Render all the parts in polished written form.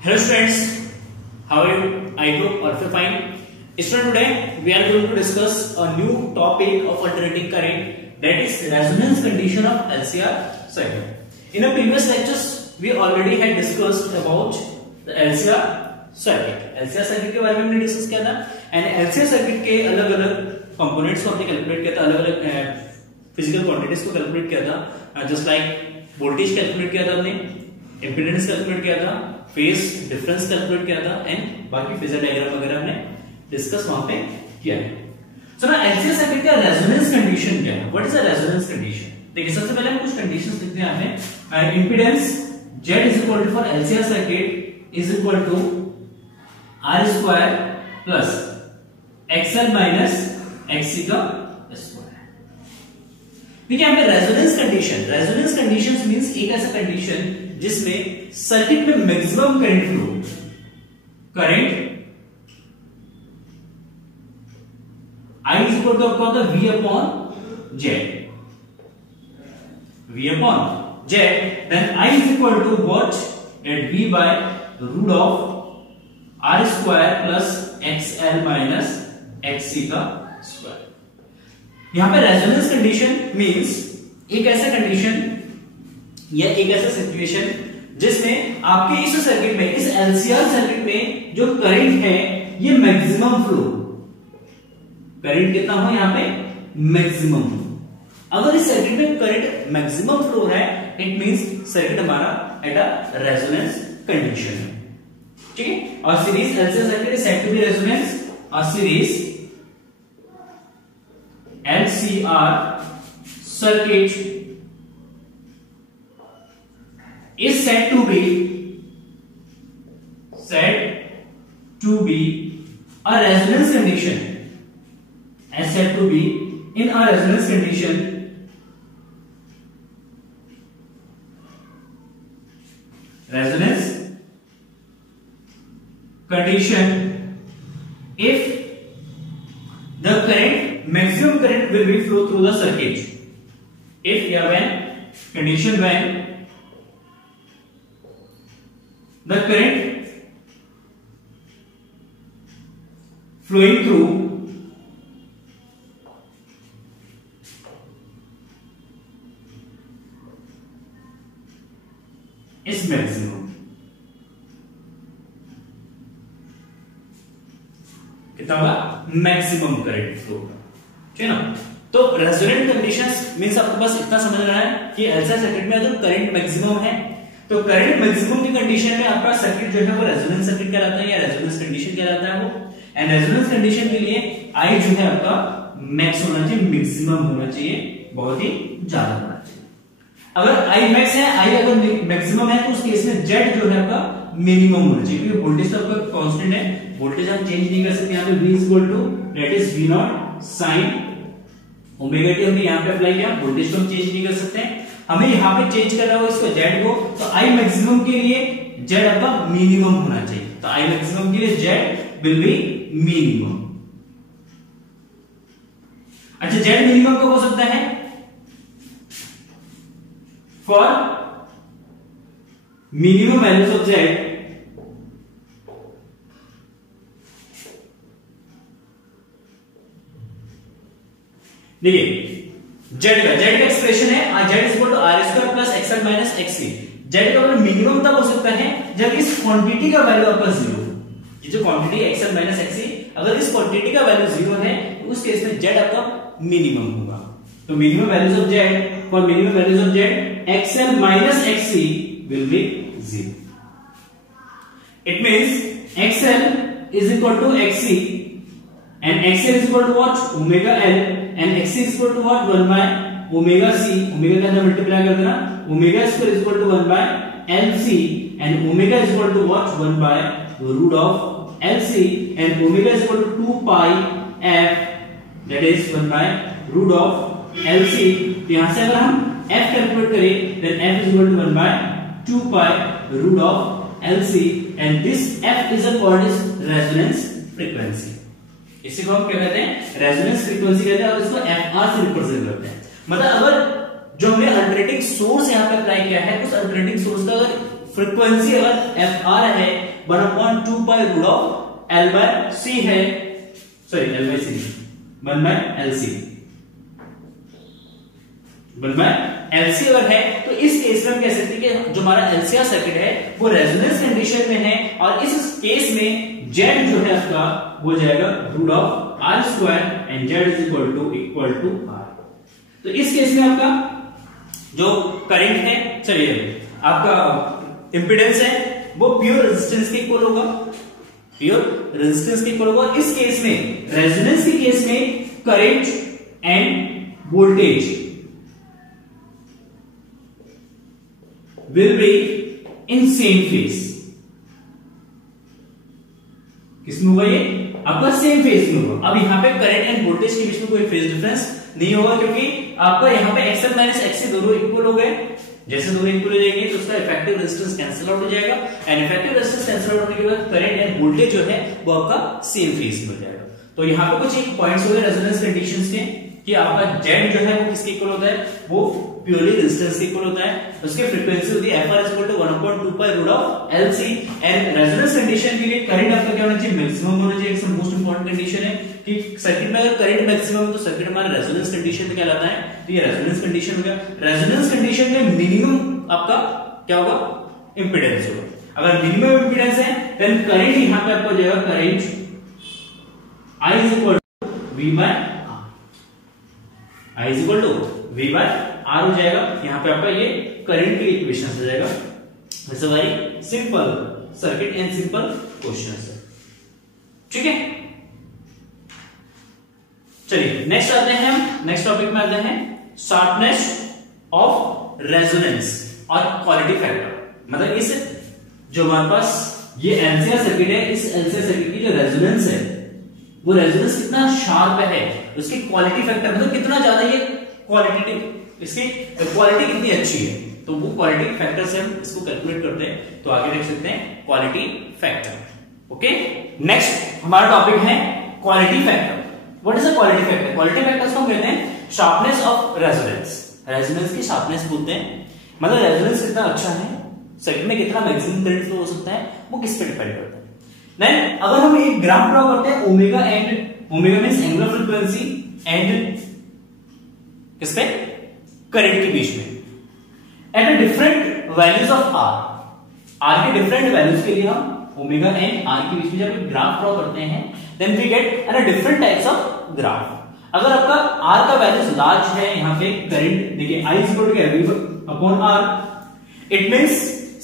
Hello students, how are you? I hope all are fine. Student, today we are going to discuss a new topic of alternating current, that is resonance condition of LCR circuit. In a previous lectures we already had discussed about the LCR circuit. LCR circuit के बारे में हमने discuss किया था and LCR circuit के अलग अलग components को हमने कैलकुलेट किया था, अलग अलग फिजिकल क्वांटिटीज को कैलकुलेट किया था, जस्ट लाइक वोल्टेज कैलकुलेट किया था हमने, इम्पीडेंस कैलकुलेट किया था, फेज डिफरेंस कैलकुलेट किया था एंड बाकी फेजर डायग्राम वगैरह हमने डिस्कस वहां पे किया है. सो ना एलसीआर सर्किट का रेजोनेंस कंडीशन क्या है? What is a resonance condition? देखिए सबसे पहले हम कुछ कंडीशंस लिखते हैं यहाँ पे. Impedance Z is equal to for LCR circuit is equal to R square plus XL minus XC का स्क्वायर. देखिए यहाँ पे रेजोनेंस कंडीशंस मींस एक ऐसा कंडीशन जिसमें सर्किट में maximum current flow, current I is equal to आपका होता है V upon Z, then I is equal to what? That V by root of R square plus XL minus XC का square. यहां पे resonance condition means एक ऐसा condition या एक ऐसा सिचुएशन जिसमें आपके इस सर्किट में, इस एलसीआर सर्किट में जो करंट है ये मैक्सिमम फ्लो, करंट कितना हो यहाँ पे मैक्सिमम. अगर इस सर्किट में करंट मैक्सिमम फ्लो है इट मींस सर्किट हमारा एट अ रेजोनेंस कंडीशन है. ठीक है, और series LCR circuit is said to be resonance, और series LCR circuit is said to be a resonance condition, as said to be in a resonance condition if the current, maximum current will be flow through the circuit. If या when condition when the current flowing through is maximum. कितना होगा? Maximum current flow. ठीक है ना. तो resonant conditions means आपको बस इतना समझना है कि एलसीआर सर्किट में अगर करंट मैक्सिमम है तो करंट मैक्सिमम की कंडीशन में आपका सर्किट जो है वो रेजोनेंस सर्किट कहलाता है या रेजोनेंस कंडीशन कहलाता है वो. एंड रेजोनेंस कंडीशन के लिए आई जो है आपका मैक्स होना चाहिए, मैक्सिमम होना चाहिए, बहुत ही ज्यादा होना चाहिए. अगर आई मैक्स है, आई अगर मैक्सिमम है तो उस केस में जेड जो है आपका मिनिमम होना चाहिए, क्योंकि वोल्टेज तो आपका कांस्टेंट है, वोल्टेज हम चेंज नहीं कर सकते. यहाँ पे V equal to that is V naught sine omega t हमने यहाँ पे अप्लाई किया, वोल्टेज को हम चेंज नहीं कर सकते. हमें यहाँ पे चेंज करना होगा इसको जेड को, तो आई मैक्सिमम के लिए जेड आपका मिनिमम होना चाहिए. तो आई मैक्सिमम के लिए जेड विल बी मिनिमम. अच्छा, जेड मिनिमम कब हो सकता है? For minimum values of Z देखिए जेड का एक्सप्रेशन है Z is equal to R square plus XL minus XC. Z का मिनिमम तब हो सकता है जब इस क्वांटिटी का वैल्यू आपका जीरो, ये जो क्वांटिटी एक्सएल माइनस एक्ससी, अगर इस क्वांटिटी का वैल्यू जीरो है तो उस केस में जेड आपका मिनिमम होगा. तो minimum values of Z, for minimum values of Z XL minus XC will be zero. It means XL is equal to XC and XL is equal to what? Omega L, and XC is equal to what? 1 by omega C. Omega के अंदर multiply कर देना. Omega square is equal to 1 by LC, and omega is equal to what? 1 by root of LC, and omega is equal to 2 pi f, that is 1 by root of LC. तो यहाँ से अगर हम f calculate करें, then f is equal to 1 by 2 pi root of LC, and this f is a called as resonance frequency. इसी को हम क्या कहते हैं? रेजोनेंस फ्रीक्वेंसी कहते हैं, और इसको एफआर से रिप्रेजेंट करते हैं. मतलब अगर जो हमने अल्टरनेटिंग सोर्स यहाँ पे अप्लाई किया है उस अल्टरनेटिंग सोर्स का अगर फ्रीक्वेंसी अगर एफ आर है 1/2 pi root of L by C है, sorry L by C 1 by L C, 1 by L C अगर है तो इस केस में हम कह सकते हैं कि जो हमारा एलसीआर सर्किट है वो रेजोनेंस कंडीशन में है, और इस केस में जेड जो है आपका हो जाएगा root of R square and Z is equal to R. तो इस केस में आपका जो करंट है, चलिए आपका इंपीडेंस है वो प्योर रेजिस्टेंस के इक्वल होगा, प्योर रेजिस्टेंस के इक्वल होगा। इस केस में रेजोनेंस के केस में current end voltage will be in same phase। किसमें होगा ये आपका सेम फेज में होगा। अब यहाँ पे करंट एंड वोल्टेज के बीच में कोई फेज डिफरेंस नहीं होगा, क्योंकि आपका यहाँ पे XL माइनस XC दोनों इक्वल हो गए। जैसे दोनों इक्वल हो जाएंगे तो उसका इफेक्टिव रेजिस्टेंस कैंसिल आउट हो जाएगा, and effective resistance cancel out होने के बाद करंट एंड वोल्टेज जो है वो आपका सेम फेज में हो जाएगा। तो यहाँ पे कुछ एक पॉइंट्स हो गए रेजोनेंस कंडीशंस के कि आपका जेड जो है वो किसके इक्वल होता है, वो प्योरली रेजिस्टेंस के इक्वल होता है। उसकी फ्रीक्वेंसी होती है FR = 1/2 pi root of LC, and resonance condition के लिए करंट आपका क्या होना चाहिए, मैक्सिमम होना चाहिए। इसमें मोस्ट इंपॉर्टेंट कंडीशन है कि सर्किट में अगर करंट मैक्सिमम है तो सर्किट हमारा रेजोनेंस कंडीशन में कहलाता है। तो ये रेजोनेंस कंडीशन हो गया। रेजोनेंस कंडीशन में मिनिमम आपका क्या होगा, इंपीडेंस होगा। अगर मिनिमम इंपीडेंस है देन करंट यहां पे आपको हो जाएगा current I = V by R हो जाएगा। यहां पे आपका ये करंट की इक्वेशन हो जाएगा। It's a very simple circuit and simple question है, ठीक है। चलिए नेक्स्ट आते हैं, हम नेक्स्ट टॉपिक में आते हैं शार्पनेस ऑफ रेजोनेंस और क्वालिटी फैक्टर। मतलब इस जो हमारे पास ये एलसीआर सर्किट है, इस एलसीआर सर्किट की जो रेजोनेंस है वो रेजोनेंस कितना शार्प है, उसकी क्वालिटी फैक्टर मतलब कितना ज्यादा ये क्वालिटेटिव, इसकी क्वालिटी कितनी अच्छी है, तो वो क्वालिटी फैक्टर से हम इसको कैलकुलेट करते हैं। तो आगे देख सकते हैं क्वालिटी फैक्टर। ओके, नेक्स्ट हमारा टॉपिक है quality factor. What is a quality factor? Quality factors को कहते हैं शार्पनेस ऑफ रेजोनेंस। रेजोनेंस की शार्पनेस बोलते हैं, मतलब रेजोनेंस कितना अच्छा है, सर्किट में कितना मैक्सिमम करंट फ्लो हो सकता है, वो किस पे डिपेंड करता है। देन अगर हम एक ग्राफ ड्रॉ करते हैं omega and omega means angular frequency and किस पे, करंट के बीच में at a different values of R के डिफरेंट वैल्यूज के लिए हम ओमेगा एंड आर के बीच में जब ग्राफ ड्रॉ करते हैं then we get at a different types of graph. अगर आपका आर का वैल्यूज लार्ज है, यहाँ पे करंट देखिए I = V / R, it means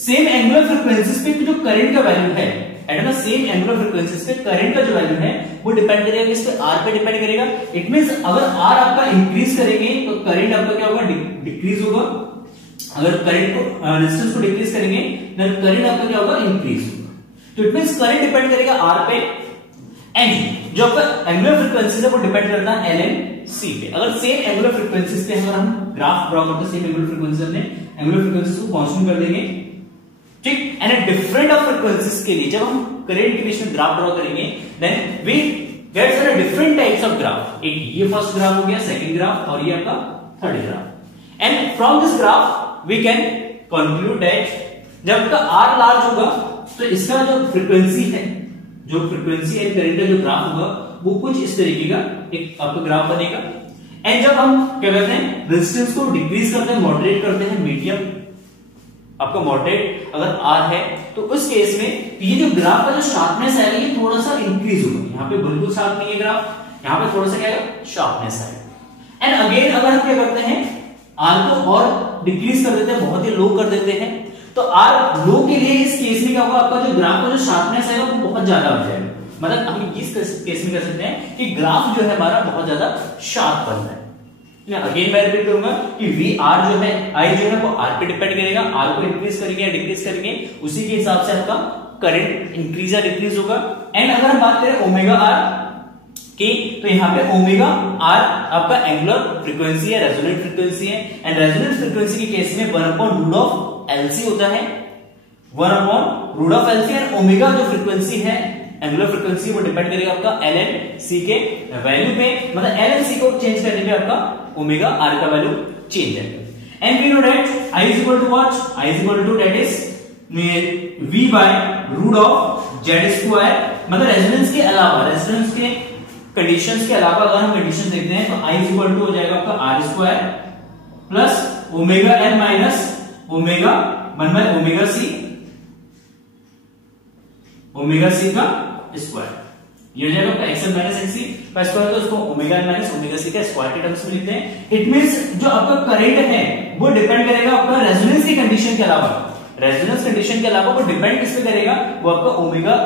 same angular frequencies पे जो करंट का वैल्यू है at the same angular frequencies पे करंट का जो वैल्यू है वो डिपेंड करेगा किस पे, आर पे डिपेंड करेगा। इट मींस अगर आर आपका इंक्रीज करेंगे तो करंट आपका क्या होगा, डिक्रीज होगा। अगर करंट को रेजिस्टेंस को डिक्रीज करेंगे देन करंट आपका क्या होगा, इंक्रीज होगा। तो इट मींस करंट डिपेंड करेगा आर पे, एंड जो आपका एंगुलर फ्रीक्वेंसीज है वो डिपेंड करता है एल एंड सी पे। अगर सेम एंगुलर फ्रीक्वेंसीज पे अगर हम ग्राफ ड्रॉ करते हैं, सेम एंगुलर फ्रीक्वेंसीज में एंगुलर फ्रीक्वेंसीज को कांस्टेंट कर देंगे, ठीक, एंड डिफरेंट ऑफ फ्रीक्वेंसीज के लिए जब हम करंट के बीच में ग्राफ ड्रॉ करेंगे then we get different types of graph. एक ये फर्स्ट ग्राफ हो गया, सेकंड ग्राफ, और ये आपका third graph. And from this graph we can conclude that जब का आर लार्ज होगा तो इसका जो फ्रीक्वेंसी है, जो फ्रीक्वेंसी एंड करंट का जो ग्राफ होगा वो कुछ इस तरीके का एक आपका ग्राफ बनेगा। एंड जब हम क्या करते हैं, रेजिस्टेंस को डिक्रीज करते हैं, मॉडरेट करते हैं, मीडियम आपका मॉडरेट अगर आर है तो उस केस में ये जो ग्राफ का जो शार्पनेस है ये थोड़ा सा इंक्रीज होगा। यहाँ पे बिल्कुल शार्प नहीं है ग्राफ, यहाँ पे थोड़ा सा क्या है, शार्पनेस है। एंड अगेन अगर हम क्या करते हैं, आर को और डिक्रीज कर देते हैं, बहुत ही लो कर देते हैं, तो आर लो के लिए इस केस में क्या होगा, आपका जो ग्राफ का जो शार्पनेस है वो बहुत ज्यादा हो जाएगा। मतलब हम इस केस में कह सकते हैं कि ग्राफ जो है हमारा बहुत ज्यादा शार्प बन रहा है। अगेन मैं रिपीट करूंगा कि वी आर जो है, आई जो है वो आर पे डिपेंड करेगा, आर को इंक्रीज करेंगे या डिक्रीज करेंगे उसी के हिसाब से आपका करंट इंक्रीज या डिक्रीज होगा। एंड अगर हम बात करें ओमेगा आर की, तो यहाँ पे ओमेगा आर आपका एंगुलर फ्रीक्वेंसी है, रेजोनेंट फ्रीक्वेंसी है, एंड रेजोनेंट फ्रीक्वेंसी के केस में 1/√LC होता है, 1/√LC। एंड ओमेगा जो फ्रीक्वेंसी है, एंगुलर फ्रीक्वेंसी, वो डिपेंड करेगा आपका एल एंड सी के वैल्यू पे। मतलब एल एंड सी को चेंज करने पे आपका ओमेगा आर का वैल्यू चेंज है। And we know that I = what? I = that is V by root of Z square, मतलब रेजोनेंस के अलावा, रेजोनेंस के कंडीशंस के अलावा अगर हम कंडीशन देखते हैं तो I इक्वल टू हो जाएगा आपका R square plus omega L minus omega 1 by omega C का स्क्वायर, ये हो जाएगा आपका एक्सएल माइनस एक्सी का स्क्वायर, तो उसको omega L minus omega C का स्क्वायर के टर्म्स में लिखते हैं। इट मींस जो आपका करंट है वो डिपेंड करेगा आपका रेजोनेंस की कंडीशन के अलावा, रेजोनेंस कंडीशन के अलावा वो डिपेंड किस पे करेगा, वो आपका ओमेगा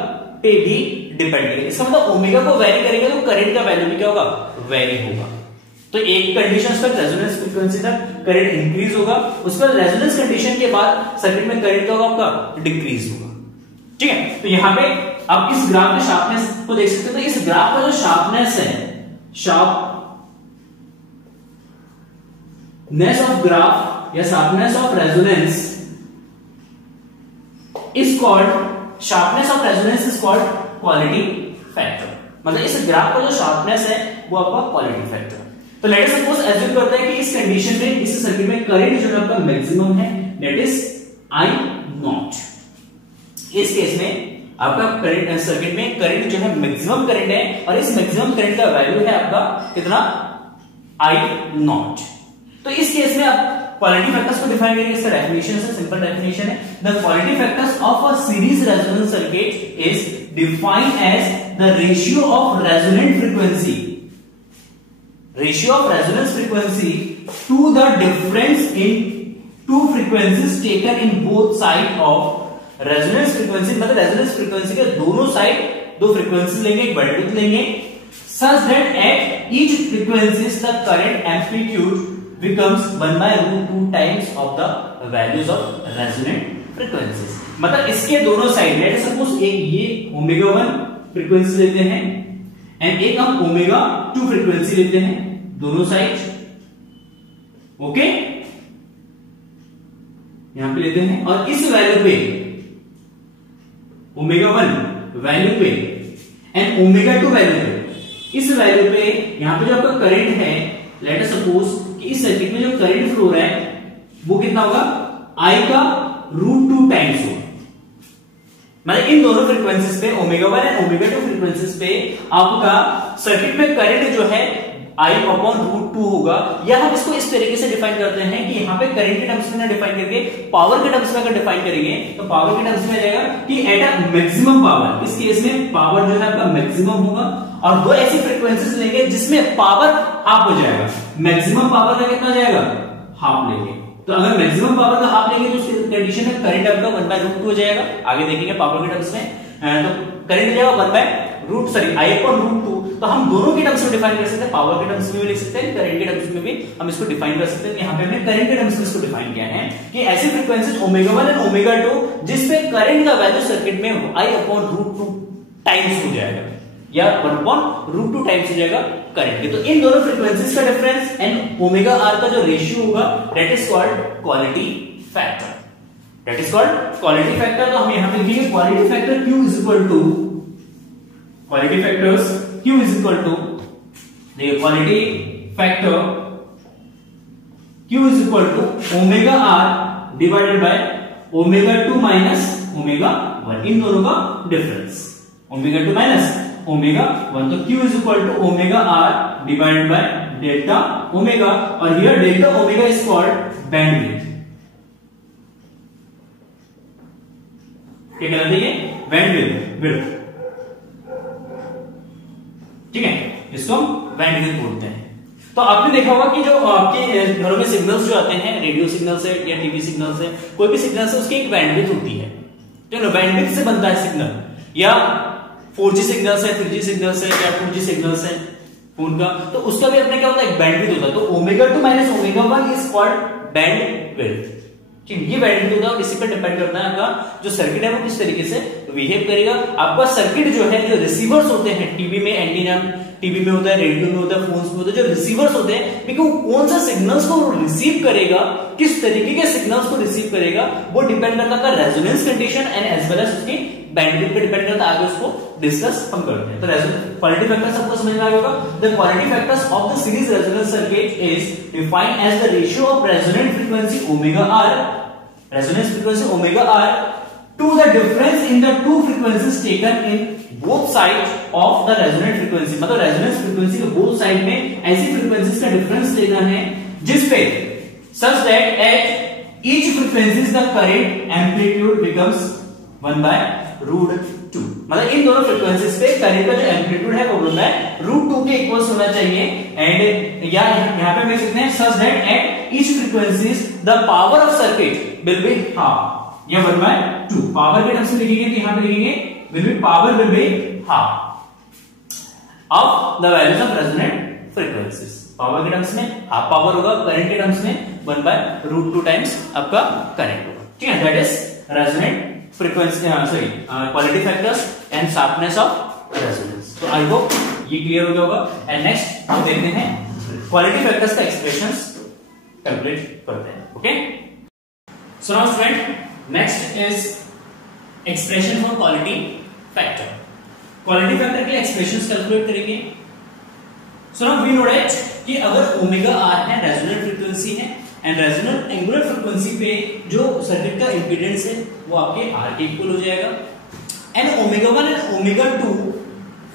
पे भी डिपेंड करेगा। इसका मतलब ओमेगा को वेरी करेगा तो करंट का वैल्यू भी क्या होगा, वेरी होगा। तो एक कंडीशन तक रेजोनेंस फ्रीक्वेंसी तक करंट इंक्रीज होगा, उस पर रेजोनेंस कंडीशन के बाद सर्किट में करंट क्या होगा आपका, डिक्रीज होगा। ठीक है, तो यहां पे आप इस ग्राफ के शार्पनेस को देख सकते हो, तो इस ग्राफ का जो शार्पनेस है, शार्पनेस ऑफ ग्राफ या sharpness of resonance is called, sharpness of resonance is called quality factor. मतलब इस ग्राफ का जो शार्पनेस है वो आपका क्वालिटी फैक्टर। तो लेट अस सपोज एज्यूम करते हैं कि इस कंडीशन में, इस सर्किट में करंट जो है आपका मैक्सिमम है, दैट इज आई नॉट। इस केस में आपका करंट, सर्किट में करंट जो है मैक्सिमम करंट है, और इस मैक्सिमम करंट का वैल्यू है आपका कितना, आई नॉट। तो इस केस में आप क्वालिटी फैक्टर्स को डिफाइन करेंगे, इसका डेफिनेशन है, सिंपल डेफिनेशन है, the quality factors of a series resonance circuit is defined as the ratio of resonant frequency, ratio of resonance frequency to the difference in two frequencies taken in both side of resonance frequency, मतलब resonance frequency के दोनों side दो frequency लेंगे, एक bandwidth लेंगे, such that at each frequency the current amplitude becomes 1 by root 2 times of the values of resonant frequencies। मतलब इसके दोनों साइड, लेट सपोज एक ये ओमेगा 1 फ्रीक्वेंसी लेते हैं एंड एक हम ओमेगा 2 फ्रीक्वेंसी लेते हैं, दोनों साइड ओके यहां पे लेते हैं, और इस वैल्यू पे ओमेगा 1 वैल्यू पे एंड ओमेगा 2 वैल्यू पे, इस वैल्यू पे यहां पे जो आपका करंट है, लेट अस सपोज कि इस सर्किट में जो करंट फ्लो रहा है वो कितना होगा, आई का रूट 2 टाइम्स होगा। मतलब इन दोनों फ्रीक्वेंसीज पे, ओमेगा 1 एंड ओमेगा 2 फ्रीक्वेंसीज पे आपका सर्किट में करंट जो है आई अपॉन रूट 2 होगा। या हम इसको इस तरीके से डिफाइन करते हैं कि यहाँ पे करंट के टर्म्स में ना डिफाइन करके पावर के टर्म्स में अगर डिफाइन करेंगे तो पावर के टर्म्स में आ जाएगा कि एट अ मैक्सिमम पावर, इस केस में पावर जो है आपका मैक्सिमम होगा, और दो ऐसी फ्रीक्वेंसीज लेंगे जिसमें पावर हाफ हो जाएगा। मैक्सिमम पावर का कितना हो जाएगा, हाफ लेंगे। तो अगर मैक्सिमम पावर का हाफ लेंगे तो उस कंडीशन में करंट आपका 1 बाय रूट 2 हो जाएगा। आगे देखेंगे पावर के टर्म्स में, तो करंट जाएगा 1 by root sorry I upon root 2। तो हम दोनों के टर्म्स में डिफाइन कर सकते हैं, पावर के टर्म्स में भी लिख सकते हैं, करंट के टर्म्स में भी हम इसको डिफाइन कर सकते हैं। यहाँ पे हमने करंट के टर्म्स में इसको डिफाइन किया है कि ऐसी फ्रीक्वेंसीज ओमेगा 1 एंड ओमेगा 2 जिसपे करंट का वैल्यू सर्किट में आई अपॉन रूट 2 टाइम्स हो जाएगा, या 1 अपॉन रूट 2 टाइम्स हो जाएगा करंट के। तो इन दोनों फ्रीक्वेंसीज का डिफरेंस एंड ओमेगा आर का जो रेशियो होगा, that is called quality factor, that is called quality factor. तो हम यहां पे लिखेंगे quality factor Q is equal to, quality factors Q is equal to, देखिए quality factor Q is equal to omega R divided by omega 2 minus omega 1, इन दोनों का difference, omega 2 minus omega 1। तो Q is equal to omega R divided by delta omega, और here delta omega is called bandwidth. क्या कहलाता है ये, bandwidth, ठीक है, इसको हम बैंडविड्थ बोलते हैं। तो आपने देखा होगा कि जो आपके घरों में सिग्नल्स जो आते हैं, रेडियो सिग्नल से या टीवी सिग्नल से, कोई भी सिग्नल से उसकी एक बैंडविड्थ होती है, तो बैंडविड्थ से बनता है सिग्नल, या 4G सिग्नल से, 3G सिग्नल से, या 2G सिग्नल से फोन का, तो उसका भी अपना क्या होता है, एक बैंडविड्थ होता है। तो omega 2 minus omega 1 is called bandwidth. ये बैंडविड्थ होता है, इसी पर डिपेंड करता है आपका जो सर्किट है वो किस तरीके से बिहेव करेगा। आपका सर्किट जो है, जो रिसीवर्स होते हैं टीवी में, एंटीना टीवी में होता है, रेडियो में होता है, फोन्स में होता है, जो रिसीवर्स होते हैं, देखो कौन सा सिग्नल्स को रिसीव करेगा, किस तरीके के सिग्नल्स को रिसीव करेगा, वो डिपेंड करता है resonance condition and as well as उसकी बैंडविड्थ पे डिपेंड करता है। आगे उसको डिस्कस हम करते हैं। तो क्वालिटी फैक्टर सबको समझ में आ गया होगा। The quality factors of the series resonance circuit is defined as the ratio of resonant frequency omega R, resonance frequency omega R to the difference in the two frequencies taken in both sides of the resonant frequency, मतलब resonance frequency के both side में ऐसी frequencies का difference लेना है जिस पे such that at each frequencies the current amplitude becomes 1/√2, मतलब इन दोनों फ्रीक्वेंसीज पे करंट का जो एम्पलीट्यूड है वो √2 के इक्वल्स होना चाहिए। एंड या यहां पे मैं लिखते हैं such that at each frequencies the power of circuit will be half, या 1/2 पावर के टर्म्स में लिखेंगे तो यहां पे लिखेंगे will be power will be half of the values of resonant frequencies। Power के टर्म्स में हाफ पावर होगा, करंट के टर्म्स में 1/√2 टाइम्स आपका करंट होगा, ठीक है। That is resonant frequency, sorry quality factors and sharpness of resonance. तो आई होप ये क्लियर हो गया होगा। एंड नेक्स्ट हम देखते हैं क्वालिटी फैक्टर्स का एक्सप्रेशंस कैलकुलेट करते हैं। Okay, so now student, next is expression for quality factor. Quality factor के लिए एक्सप्रेशंस कैलकुलेट करेंगे। So now we know that कि अगर ओमेगा आर है रेजोनेंट फ्रीक्वेंसी है एंड रेजोनेंट एंगुलर फ्रीक्वेंसी पे जो सर्किट का इंपीडेंस है वो आपके आर के इक्वल हो जाएगा। And omega 1 and omega 2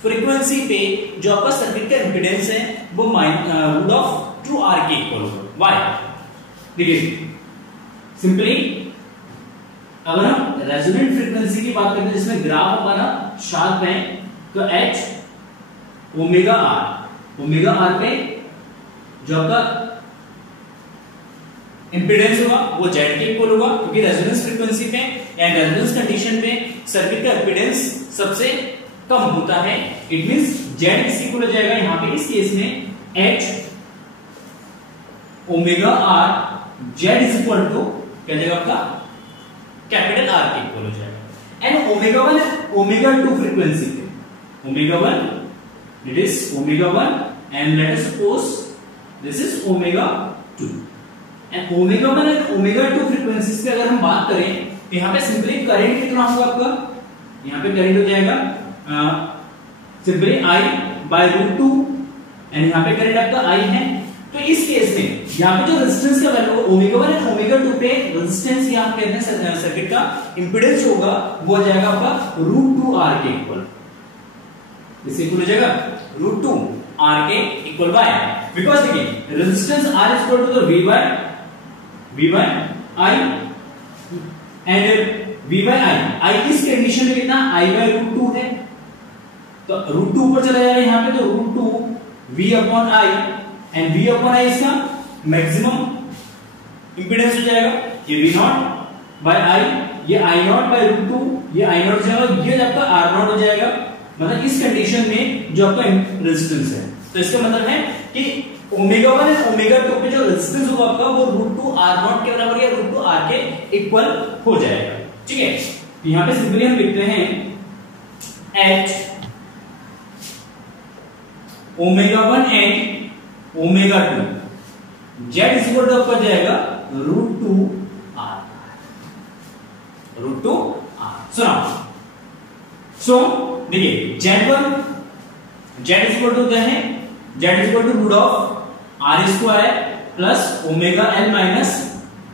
frequency पे जो आपका सर्किट का इंपीडेंस है वो √2r के इक्वल होगा। व्हाई? देखिए सिंपली अगर हम रेजोनेंट फ्रीक्वेंसी की बात करते हैं जिसमें ग्राफ हमारा शार्प है तो h ओमेगा आर पे जो आपका इंपीडेंस होगा वो जेड के इक्वल होगा, क्योंकि रेजोनेंस फ्रीक्वेंसी पे या रेजोनेंस कंडीशन पे सर्किट का इंपीडेंस सबसे कम होता है। It means Z is equal हो जाएगा यहां पे इस केस में h omega R Z is equal to क्या जाएगा आपका कैपिटल आर के इक्वल हो जाएगा। एंड ओमेगा 1 ओमेगा 2 फ्रीक्वेंसी पे omega 1 it is omega 1 and let us suppose this is omega 2 and omega 1 and omega 2 frequencies पे अगर हम बात करें तो यहां पे सिंपली करंट कितना होगा आपका, यहां पे करंट हो जाएगा सिंपली I/√2 एंड यहां पे करंट आपका I है। तो इस केस में यहां पे जो रेजिस्टेंस का वैल्यू ओमेगा 1 एंड ओमेगा 2 पे रेजिस्टेंस यहां कहते हैं सर्किट का इंपीडेंस होगा वो हो जाएगा आपका √2r के इक्वल, इसे इक्वल हो जाएगा √2r के इक्वल बाय, बिकॉज़ देखिए resistance R is equal to the V by I and V by I इस कंडीशन में कितना I/√2 है, तो √2 ऊपर चला जाएगा यहां पे तो √2 V/I एंड V/I इसका मैक्सिमम इंपीडेंस हो जाएगा, ये V0 by I, ये I0/√2, ये I0 हो जाएगा, ये आपका R0 हो जाएगा। मतलब इस कंडीशन में जो आपका रेजिस्टेंस है तो इसका मतलब है कि ओमेगा 1 एंड ओमेगा 2 पे जो रेजिस्टेंस होगा आपका वो √2r0 के बराबर या √2r के इक्वल हो जाएगा, ठीक है। यहां पे सिंपली हम लिखते हैं h omega 1 and omega 2 z is equal to आपका जाएगा √2r। सो देखिए z इज इक्वल टू क्या है, z is equal to √r² plus omega l minus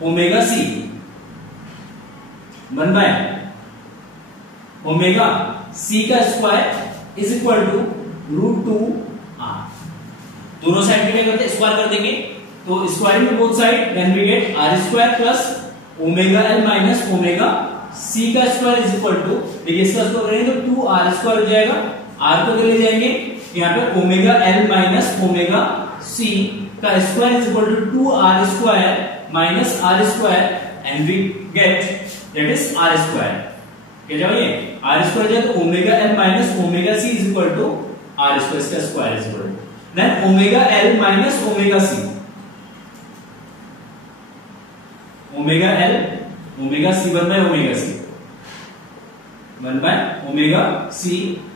omega c 1 by omega c का square is equal to √2r। दोनों side पे क्या करते हैं स्क्वायर कर देंगे, तो squaring both side then we get r² plus omega l minus omega c का स्क्वायर इज इक्वल टू, देखिए इसका स्क्वायर करेंगे तो 2r² हो जाएगा, r को ले जाएंगे यहाँ पे omega l minus omega c का square is equal to 2r² minus r² and we get that is r²। क्या जाओ ये r² जाए तो omega l minus omega c is equal to r² इसका square is equal to then omega l minus omega c, omega l omega c 1 by omega c 1 by omega c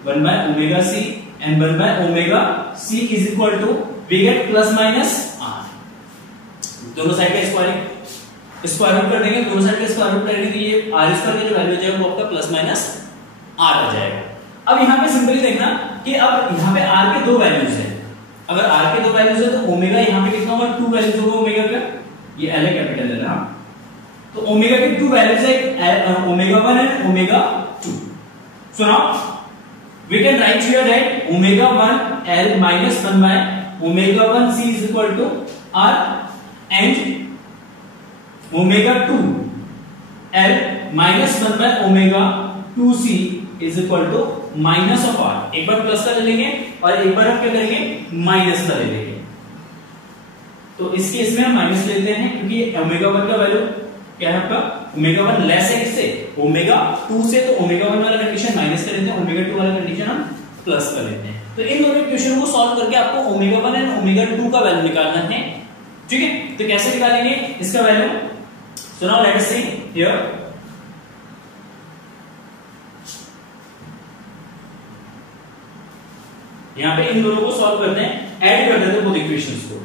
1 by omega c and 1 by omega c is equal to we get plus minus r। दोनों side का square root कर देंगे, दोनों side का square root करेंगे तो ये r² की जो वैल्यू जाएगा वो आपका प्लस माइनस r आ जाएगा। अब यहां पे सिंपली देखना कि अब यहां पे r के दो वैल्यूज है, अगर r के दो वैल्यूज है तो ओमेगा यहां पे कितना होगा 2 वैल्यूज होगा ओमेगा का, ये l है कैपिटल L है तो ओमेगा की टू वैल्यूज है, omega 1 and omega 2. So now we can write here that omega 1 L minus 1 by omega 1 C is equal to R and omega 2 L minus 1 by omega 2 C is equal to minus of R. एक बार plus का ले लेंगे और एक बार हम क्या करेंगे, minus का ले लेंगे. तो इस केस में हम माइनस लेते हैं क्योंकि ओमेगा 1 का वैल्यू क्या है आपका, ओमेगा 1 लेस है किससे, ओमेगा 2 से. तो ओमेगा 1 वाला कंडीशन माइनस कर लेते हैं, ओमेगा 2 वाला कंडीशन हम प्लस कर लेते हैं. तो इन दोनों इक्वेशन को सॉल्व करके आपको ओमेगा 1 एंड ओमेगा 2 का वैल्यू निकालना है. ठीक है, तो कैसे निकालेंगे इसका value. So now let us see here. यहां पे इन दोनों को सॉल्व करते हैं, ऐड कर देते हैं बोथ इक्वेशंस को.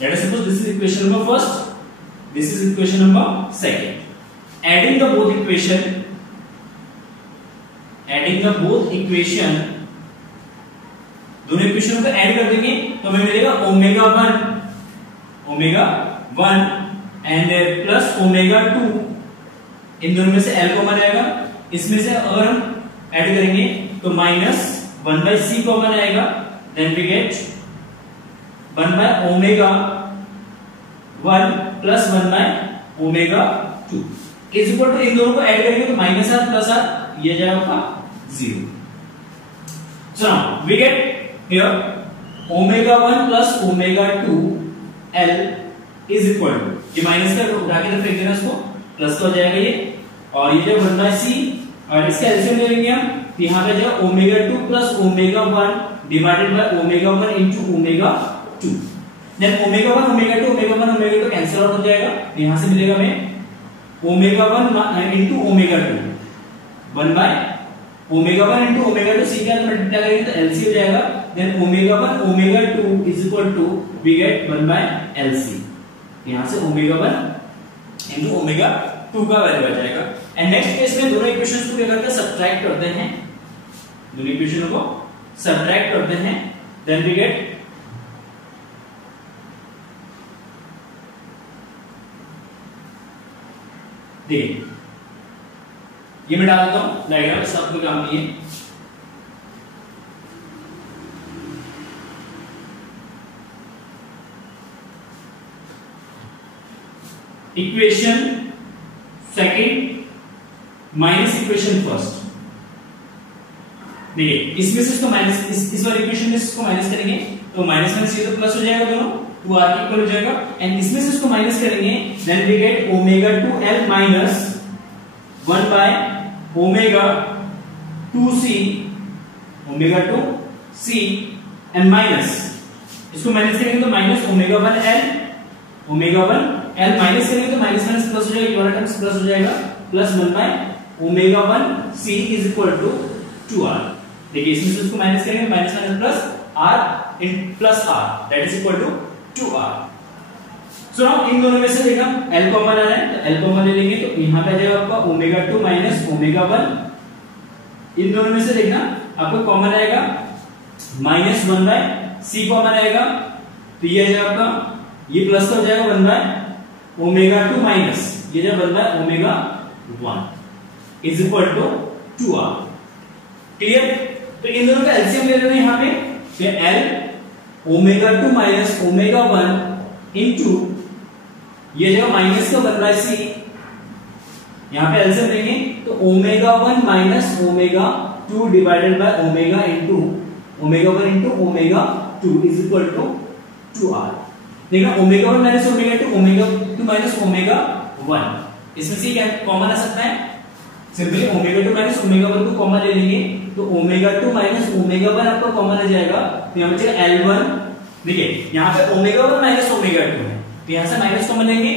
Late us suppose this is equation number first, this is equation number second. Adding the both equation दोनों इक्वेशन को ऐड कर देंगे तो हमें मिलेगा ओमेगा 1 एंड प्लस ओमेगा 2. इन दोनों में से L कॉमन आएगा, इसमें से अगर हम ऐड करेंगे तो माइनस 1 by C कॉमन आएगा. Then we get 1 by omega 1 plus 1 by omega 2 is equal to, इन दोनों को ऐड करेंगे तो माइनस आर प्लस आर, ये जाएगा आपका 0. So now we get here omega 1 plus omega 2 L is equal to, ये माइनस का उठा के फेंक देना इसको, प्लस का हो जाएगा ये, और ये जो 1 बाय C और इसका एलसीएम ले लेंगे हम, तो यहां पे जाएगा omega 2 plus omega 1 divided by omega 1 into omega 2. Then omega 1 omega 2 omega 1 omega 2 cancel out हो जाएगा. यहां से मिलेगा हमें omega 1 into omega 2 1 by omega 1 into omega 2 C का मल्टीप्लाई करेंगे तो LC हो जाएगा. Then omega 1 omega 2 is equal to we get 1 by LC. यहां से ओमेगा 1 इनटू ओमेगा 2 का वैल्यू आ जाएगा. एंड नेक्स्ट केस में दोनों इक्वेशंस को क्या करते हैं, सब्ट्रैक्ट करते हैं, दोनों इक्वेशंस को सब्ट्रैक्ट करते हैं. देन वी गेट देखिए ये मैं डाल देता हूं डायग्राम, सब कोई काम नहीं है. Equation second minus equation first. देखिए इसमें से इसको माइनस, इस वाले इक्वेशन में से इसको माइनस करेंगे तो माइनस माइनस ये तो प्लस हो जाएगा, दोनों 2r के इक्वल हो जाएगा. एंड इसमें से इसको माइनस करेंगे then we get omega 2L minus 1 by omega 2C and minus इसको माइनस करेंगे तो माइनस ओमेगा 1L माइनस करेंगे तो माइनस माइनस प्लस हो जाएगा, ये वाला टर्म्स प्लस हो जाएगा, plus 1 by omega 1C is equal to 2r. देखिए इसमें से इसको माइनस करेंगे, माइनस माइनस प्लस r इन plus r that is equal to 2r. So now इन दोनों में से देखा L कॉमन आ रहा है तो L कॉमन ले लेंगे तो यहां पे आ जाएगा आपका ओमेगा 2 माइनस ओमेगा 1. इन दोनों में से देखना आपको कॉमन आएगा माइनस 1 बाय C कॉमन आएगा, तो ये आ जाएगा आपका, ये प्लस का हो जाएगा 1 बाय ओमेगा 2 माइनस ये जो 1 by omega 1 is equal to 2r. Clear. तो इन दोनों का एलसीएम ले लेना यहां पे, L omega 2 minus omega 1 into ये जो माइनस का 1 बाय C, यहां पे एलसीएम लेंगे तो omega 1 minus omega 2 divided by omega 1 into omega 2 is equal to 2r. देखना ओमेगा 1 माइनस ओमेगा 2 ओमेगा 2 माइनस ओमेगा 1, इसमें से क्या कॉमन आ सकता है, सिंपली ओमेगा 2 माइनस ओमेगा 1 को कॉमन ले लेंगे तो ओमेगा 2 माइनस ओमेगा 1 आपका कॉमन आ जाएगा, तो यहां बचेगा L1. देखिए यहां पे ओमेगा 1 माइनस ओमेगा 2 है तो यहां से माइनस कॉमन लेंगे,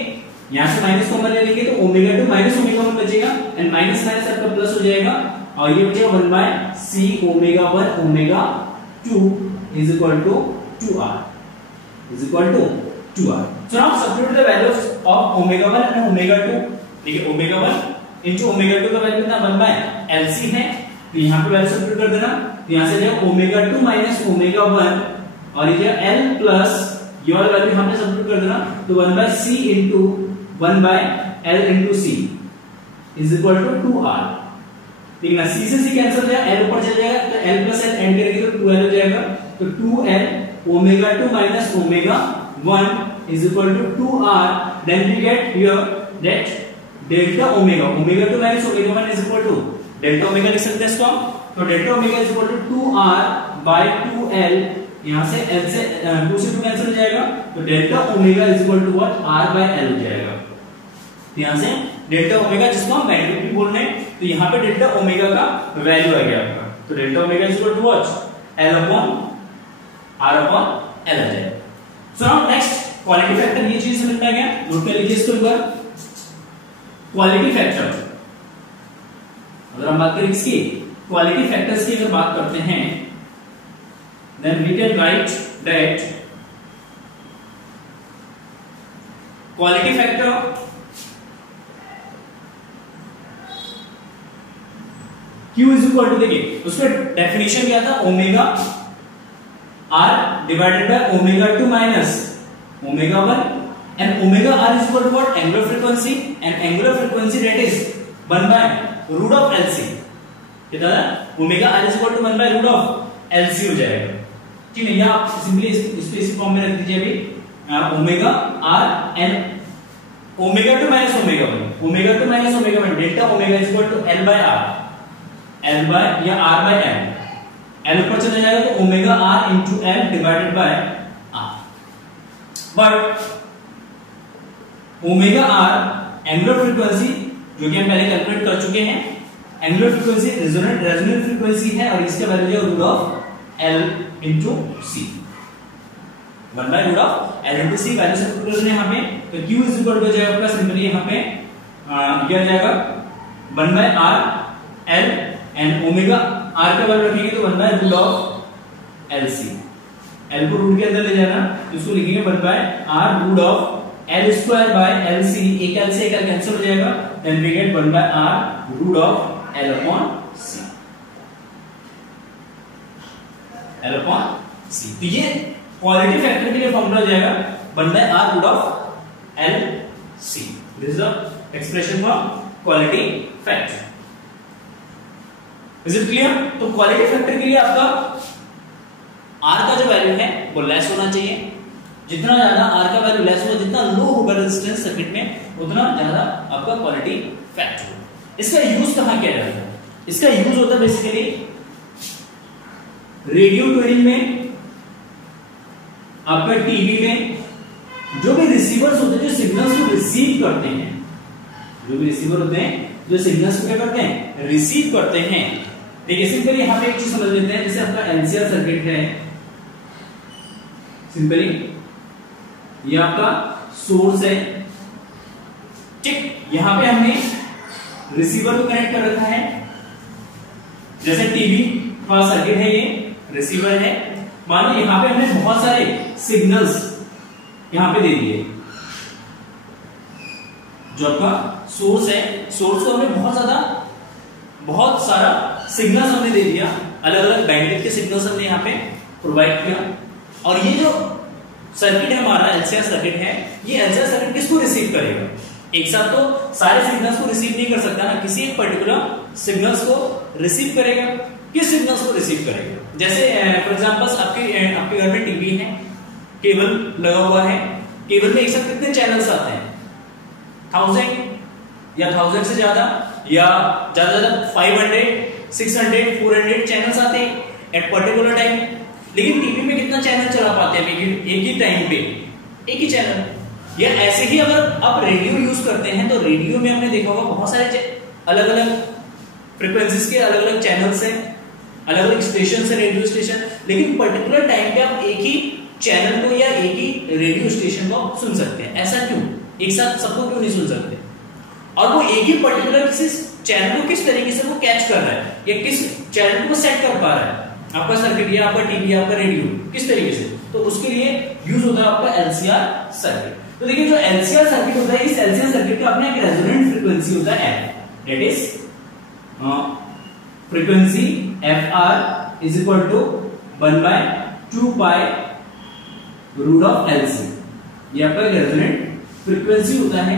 यहां से माइनस कॉमन ले लेंगे तो ओमेगा 2 माइनस ओमेगा 1 बचेगा एंड माइनस माइनस आपका प्लस हो जाएगा और ये बचेगा 1 by C omega 1 omega 2 is equal to 2r. So now substitute the values of omega 1 and omega 2. देखिए omega 1 into omega 2 का वैल्यू कितना 1 by LC है, तो यहाँ पे वैल्यू सब्स्टिट्यूट कर देना, तो यहाँ से जाएगा ओमेगा 2 माइनस ओमेगा 1 और ये जाएगा L प्लस ये वाला वैल्यू यहाँ पे सब्स्टिट्यूट कर देना तो 1 by C into 1 by L into C is equal to 2R। ठीक है ना, सी से सी कैंसिल हो जाएगा, L ऊपर चल जाएगा तो L प्लस L एड करेंगे तो 2L हो जाएगा, तो 2L omega 2 minus omega 1 is equal to 2R। Then we get here that delta omega, omega 2 minus omega 1 is equal to delta omega लिख सकते हैं इसको, तो delta omega is equal to 2R by 2L। यहां से L से 2 से 2 cancel हो जाएगा, तो delta omega is equal to what, R by L हो जाएगा। यहां से डेल्टा ओमेगा जिसको हम मैग्नीट्यूड भी बोल रहे हैं, तो यहां पे डेल्टा ओमेगा का वैल्यू आ गया आपका, तो delta omega is equal to what, L upon R upon L आ जाएगा। So now next quality factor, ये चीज समझ में आ गया, नोट कर लीजिए इसको एक बार। क्वालिटी फैक्टर, अगर हम बात करें इसकी क्वालिटी फैक्टर्स की अगर बात करते हैं, then we can write that quality factor Q is equal to, देखिए उसका डेफिनेशन क्या था, omega R divided by omega 2 minus omega 1 and omega R is equal to what, angular frequency, and angular frequency that is 1 by root of LC। कितना है, omega R is equal to 1 by root of LC हो जाएगा। ठीक है, या आप simply इसको इस फॉर्म में रख दीजिए अभी, omega R and omega 2 minus omega 1, omega 2 minus omega 1 delta omega is equal to L by R, L by या R by M, L ऊपर चला जाएगा तो omega R into L divided by R। But omega R angular frequency जो कि हम पहले calculate कर चुके हैं, एंगुलर फ्रीक्वेंसी रेजोनेंट फ्रीक्वेंसी है और इसका वैल्यू है root of L into C, 1 by root of L into C value से पुट करना है यहाँ पे, तो Q इज इक्वल टू जाएगा आपका सिंपली यहाँ पे क्या जाएगा 1 by R L and omega R का वैल्यू रखेंगे तो 1 by root of LC, L को रूट के अंदर ले जाना तो इसको लिखेंगे 1 by R root of L square by LC, एक L से एक L कैंसिल हो जाएगा, then we get 1 by R root of L upon C, L upon C। तो ये क्वालिटी फैक्टर के लिए फॉर्मूला हो जाएगा 1 by R root of LC। This is the expression for quality factor. Is it clear? तो quality factor के लिए आपका R का जो वैल्यू है वो लेस होना चाहिए, जितना ज्यादा R का वैल्यू लेस होगा, जितना लो होगा रेजिस्टेंस सर्किट में, उतना ज्यादा आपका क्वालिटी फैक्टर होगा। इसका यूज कहां किया जाता है, इसका यूज होता है बेसिकली रेडियो ट्यूनिंग में, आपका टीवी में, जो भी रिसीवर्स होते हैं जो सिग्नल्स को रिसीव करते हैं, जो भी रिसीवर होते हैं जो सिग्नल्स को क्या करते हैं, रिसीव करते हैं। देखिए सिंपली यहां पे एक चीज समझ लेते हैं, जैसे आपका एलसीआर सर्किट है, सिंपली ये आपका सोर्स है, ठीक, यहां पे हमने रिसीवर को कनेक्ट कर रखा है, जैसे टीवी का सर्किट है, ये रिसीवर है, मान लो यहां पे हमने बहुत सारे सिग्नल्स यहां पे दे दिए, जो आपका सोर्स है, सोर्स को हमने बहुत सारा सिग्नल्स हमने दे दिया, अलग अलग बैंडविड्थ के सिग्नल्स हमने यहां पे प्रोवाइड किया, और ये जो सर्किट है हमारा एलसीआर सर्किट है, ये एलसीआर सर्किट किसको रिसीव करेगा, एक साथ तो सारे सिग्नल्स को रिसीव नहीं कर सकता ना, किसी एक पर्टिकुलर सिग्नल्स को रिसीव करेगा। किस सिग्नल्स को रिसीव करेगा, जैसे फॉर एग्जांपल आपके घर में टीवी है, केबल लगा हुआ है, केबल में एक साथ कितने चैनल्स आते हैं, 1000 या 1000 से ज्यादा या ज्यादा 500 600 400 चैनल्स आते हैं एट पर्टिकुलर टाइम, लेकिन टीवी में कितना चैनल चला पाते हैं एक ही टाइम पे, एक ही चैनल। या ऐसे ही अगर आप रेडियो यूज करते हैं तो रेडियो में हमने देखा होगा बहुत सारे अलग अलग फ्रीक्वेंसीज के अलग अलग चैनल्स हैं, अलग अलग स्टेशन है, रेडियो स्टेशन, लेकिन पर्टिकुलर टाइम पे आप एक ही चैनल को या एक ही रेडियो स्टेशन को सुन सकते हैं। ऐसा क्यों, एक साथ सबको क्यों नहीं सुन सकते? और वो एक ही पर्टिकुलर किसी चैनल को किस तरीके से वो कैच कर रहा है या किस चैनल को सेट कर पा रहा है, आपका सर्किट या आपका टीवी या आपका रेडियो किस तरीके से, तो उसके लिए यूज होता है आपका एलसीआर सर्किट। तो देखिए जो एलसीआर सर्किट होता है, इस एलसीआर सर्किट का अपना एक रेजोनेंट फ्रीक्वेंसी होता है F, that is frequency FR is equal to 1/2 pi root of LC, ये आपका रेजोनेंट फ्रीक्वेंसी होता है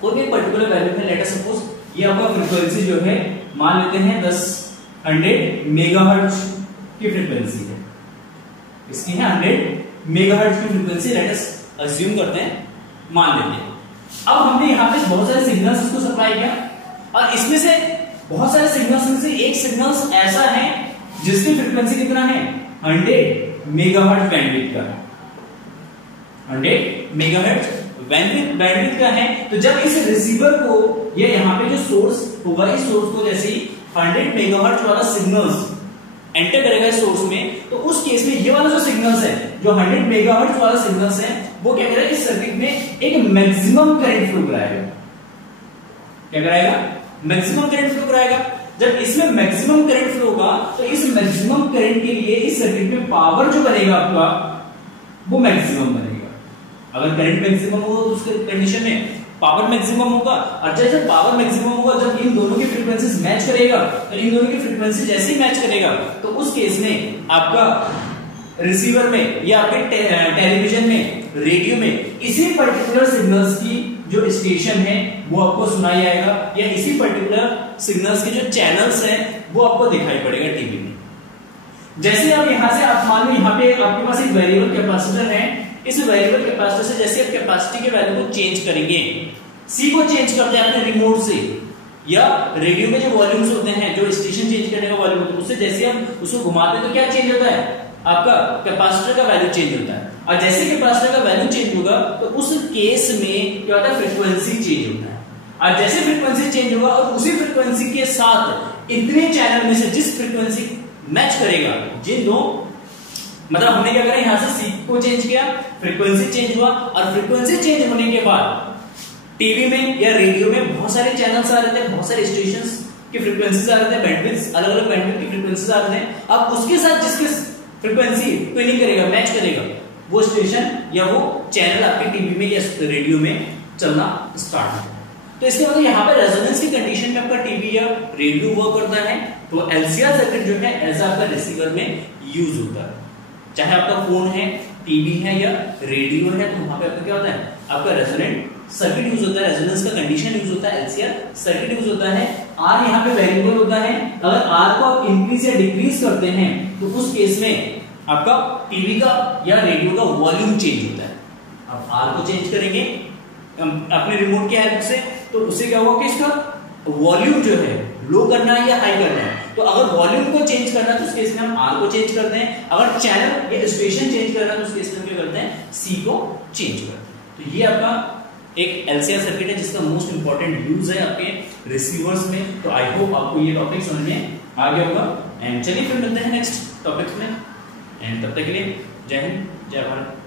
कोई भी पर्टिकुलर वैल्यू है, लेट अस सपोज ये आपका फ्रीक्वेंसी जो है मान लेते हैं 100 मेगाहर्ट्ज की फ्रीक्वेंसी है, इसकी है 100 मेगाहर्ट्ज की फ्रीक्वेंसी, लेट अस अज्यूम करते हैं, मान लेते हैं। अब हमने यहाँ पे बहुत सारे सिग्नल्स इसको सप्लाई किया और इसमें से बहुत सारे सिग्नल्स में से एक सिग्नल्स ऐसा है जिसकी फ्रीक्वेंसी कितना है 100 मेगाहर्ट्ज बैंडविड्थ का, 100 मेगाहर्ट्ज बैंडविड्थ का है। तो जब इस रिसीवर को या यहाँ पे जो सोर्स होगा, इस सोर्स को जैसे ही 100 मेगाहर्ट्ज वाला सिग्नल्स एंटर करेगा इस सोर्स में, तो उस केस में ये वाला जो सिग्नल्स है, जो 100 मेगाहर्ट्ज वाला सिग्नल्स है, वो क्या करेगा, इस सर्किट में एक मैक्सिमम करंट फ्लो कराएगा। क्या कराएगा? मैक्सिमम करंट फ्लो कराएगा। जब इसमें मैक्सिमम करंट फ्लो होगा तो इस मैक्सिमम करंट के लिए इस सर्किट में पावर जो बनेगा आपका वो मैक्सिमम बनेगा। अगर करंट मैक्सिमम होगा तो उस कंडीशन में पावर मैक्सिमम होगा, और जब पावर मैक्सिमम होगा, जब इन दोनों की फ्रीक्वेंसीज मैच करेगा, तो इन दोनों की फ्रीक्वेंसी जैसे ही मैच करेगा तो उस केस में आपका रिसीवर में या आपके टेलीविजन में, रेडियो में इसी पर्टिकुलर सिग्नल्स की जो स्टेशन है वो आपको सुनाई आएगा, या इसी पर्टिकुलर सिग्नल्स के जो चैनल्स हैं वो आपको दिखाई पड़ेगा टीवी में। जैसे अब यहां से आप मान लो यहाँ पे आपके पास एक वेरिएबल कैपेसिटर है, इस वेरिएबल कैपेसिटर से जैसे आप कैपेसिटी के वैल्यू को चेंज करेंगे, सी को चेंज करते हैं अपने रिमोट से, या रेडियो में जो वॉल्यूम्स होते हैं, जो स्टेशन चेंज करने का वॉल्यूम होता है, उससे जैसे हम उसको घुमाते हैं तो क्या चेंज होता है, आपका कैपेसिटर का वैल्यू चेंज होता है। और जैसे कैपेसिटर का वैल्यू चेंज होगा तो उस केस में क्या होता है, फ्रीक्वेंसी चेंज होता है। और जैसे फ्रीक्वेंसी चेंज होगा और उसी फ्रीक्वेंसी के साथ इतने चैनल में से जिस फ्रीक्वेंसी मैच करेगा, जिन दो, मतलब हमने क्या करा, यहां से सी को चेंज किया, फ्रीक्वेंसी चेंज हुआ, और फ्रीक्वेंसी चेंज होने के बाद टीवी में या रेडियो में बहुत सारे चैनल्स आ रहे थे, बहुत सारे स्टेशंस की फ्रीक्वेंसीज आ रहे थे, बैंडविड्थ, अलग अलग बैंडविड्थ की फ्रीक्वेंसीज आ रहे थे। अब उसके साथ जिसके फ्रीक्वेंसी ट्यूनिंग करेगा, मैच करेगा, वो स्टेशन या वो चैनल आपके टीवी में या रेडियो में चलना स्टार्ट होगा। तो इसके मतलब यहाँ पे रेजोनेंस की कंडीशन में आपका टीवी या रेडियो वर्क करता है, तो एलसीआर सर्किट जो है एज आपका रिसीवर में यूज होता है। चाहे आपका फोन है, टीवी है या रेडियो है, तो वहां पे आपका क्या होता है, आपका रेजोनेंट सर्किट यूज होता है, रेजोनेंस का कंडीशन यूज होता है, एलसीआर सर्किट यूज होता है। आर यहाँ पे वेरिएबल होता है, अगर आर को आप इंक्रीज या डिक्रीज करते हैं तो उस केस में आपका टीवी का या रेडियो का वॉल्यूम चेंज होता है। अब आर को चेंज करेंगे अपने रिमोट की हेल्प से, तो उससे क्या होगा कि इसका वॉल्यूम जो है लो करना है या हाई करना है। तो अगर वॉल्यूम को चेंज करना है तो उस केस में हम आर को चेंज करते हैं, अगर चैनल या स्टेशन चेंज करना है तो उस केस में क्या करते हैं, सी को चेंज करते हैं। तो ये आपका एक एलसीआर सर्किट है जिसका मोस्ट इंपॉर्टेंट यूज है आपके रिसीवर्स में। तो आई होप आपको ये टॉपिक समझ में आ गया होगा, एंड चलिए फिर मिलते हैं नेक्स्ट टॉपिक्स में, एंड तब तक के लिए जय हिंद, जय भारत।